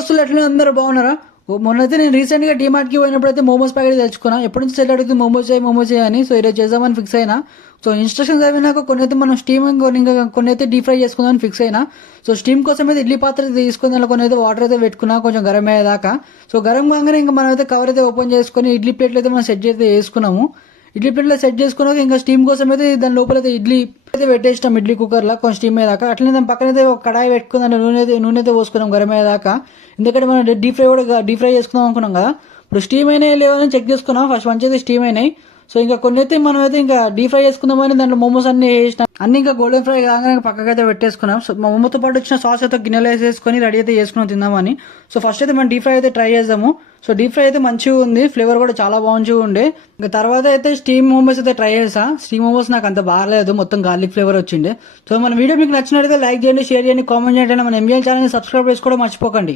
దోస్తులు ఎట్లా అందరూ బాగున్నారా? మొన్నైతే నేను రీసెంట్గా డిమార్ట్కి పోయినప్పుడైతే మోమోస్ ప్యాకెట్ తెచ్చుకున్నా. ఎప్పటి నుంచి సెల్ అడుగుతుంది మోమోస్ చేయి అని. సో ఈరోజు చేద్దామని ఫిక్స్ అయినా. సో ఇన్స్ట్రక్షన్స్ అయినాక కొన్ని అయితే మనం స్టీమింగ్ కొన్ని అయితే డీప్ ఫ్రై చేసుకుందామని ఫిక్స్ అయినా. సో స్టీమ్ కోసం అయితే ఇడ్లీ పాత్ర తీసుకుని దానిలో కొన్ని అయితే వాటర్ అయితే పెట్టుకున్నా కొంచెం గరం అయ్యేదాకా. సో గరం కాగానే ఇంకా మనం అయితే కవర్ అయితే ఓపెన్ చేసుకుని ఇడ్లీ ప్లేట్లు అయితే మనం సెట్ అయితే వేసుకున్నాము. ఇడ్లీ ప్లేట్లో సెట్ చేసుకున్నాక ఇంకా స్టీమ్ కోసం అయితే దాని లోపల అయితే ఇడ్లీ అయితే పెట్టేస్తాం ఇడ్లీ కుక్కర్లో కొంచెం స్టీమ్ అయ్యేదాకా. అట్లనే దాని పక్కన అయితే ఒక కడాయి పెట్టుకుని దాంట్లో నూనె అయితే పోసుకున్నాం గరం అయ్యేదాకా. ఎందుకంటే మనం డీప్ ఫ్రై చేసుకుందాం అనుకున్నాం కదా. ఇప్పుడు స్టీమ్ అయినాయి లేవని చెక్ చేసుకున్నాం. ఫస్ట్ మంచి అయితే స్టీమ్ అయినాయి. సో ఇంకా కొన్ని అయితే మనం అయితే ఇంకా డీప్ ఫ్రై చేసుకుందామని దాంట్లో మోమోస్ అన్ని వేసినాం. అన్ని ఇంకా గోల్డెన్ ఫ్రై కాగానే పక్కకైతే పెట్టేసుకున్నాం. సో మా మమ్మతో పాటు వచ్చిన సాస్ అయితే గిన్నెలో వేసేసుకొని రెడీ అయితే చేసుకుని తిందామని. సో ఫస్ట్ అయితే మనం డీప్ ఫ్రై అయితే ట్రై చేద్దాము. సో డీప్ ఫ్రై అయితే మంచిగా ఉంది, ఫ్లేవర్ కూడా చాలా మంచిగా ఉండే. ఇంకా తర్వాత అయితే స్టీమ్ మోమోస్ అయితే ట్రై చేసా. స్టీమ్ మోమోస్ నాకు అంత బాగాలేదు, మొత్తం గార్లిక్ ఫ్లేవర్ వచ్చిండే. సో మన వీడియో మీకు నచ్చినట్లయితే లైక్ చేయండి, షేర్ చేయండి, కామెంట్ చేయండి. మన ఎంబీఎల్ ఛానల్ సబ్స్క్రైబ్ చేసుకోవడం మర్చిపోకండి.